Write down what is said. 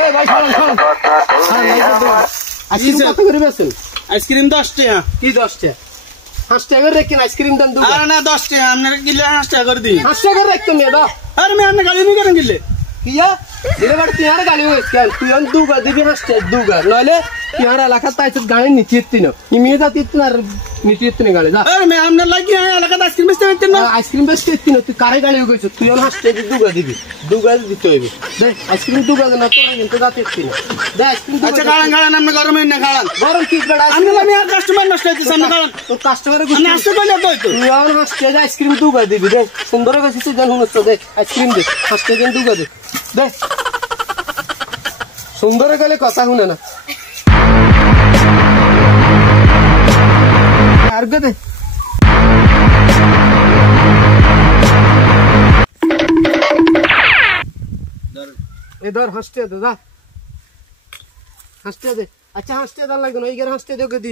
এই ভাই খান আইসক্রিম কত করে বেচেন? আইসক্রিম 10 টাকা। কি 10 টাকা? 5 টাকা করে রাখেন আইসক্রিম দাম দুগা। আরে না 10 টাকা আপনারা কিলে 5 টাকা করে দিই। 5 টাকা করে রাখতেন না দাও। আরে আমি আপনি গালি নি করেন কিলে কিয়া দিলে বাড়ি তুই আর গালি হইছ কেন? তুই অন দুগা দিবি 5 টাকা দুগা নইলে তুই আর এলাকা তাইছ গাড়ি নিচে তিন ইমিয়ে যাতি তিন আর নিচে তিন গাড়ি যা। আরে আমি আপনার লাগি এলাকা আইসক্রিম বেচতে পারতেন না। আইসক্রিম বেচতে তিন তুই কারে গাড়ি হইছ তুই অন 5 টাকা দুগা দিবি দুগা দিতে হইবে দে আইসক্রিম দুগা না তোরা কিন্তু যাতি তিন দে আইসক্রিম দুগা। আচ্ছা খাড়ান আপনি গরম হইন না খাড়ান গরম কি বেড়া আমি আর কাস্টমার নষ্ট হইছে সামনে খাড়ান তোর কাস্টমারে আমি আসতে কইলে কই তো তুই অন 5 টাকা আইসক্রিম দুগা দিবি দে সুন্দর করে তুই জান হুনছ দে আইসক্রিম দে 5 টাকা দুগা দে দে সুন্দর গেলে কথা শুনে না আর দে এ ধর হাসতে দে যা হাসতে দে আচ্ছা হাসতে দে লাগবে না এইগার হাসতে দে ওকে দি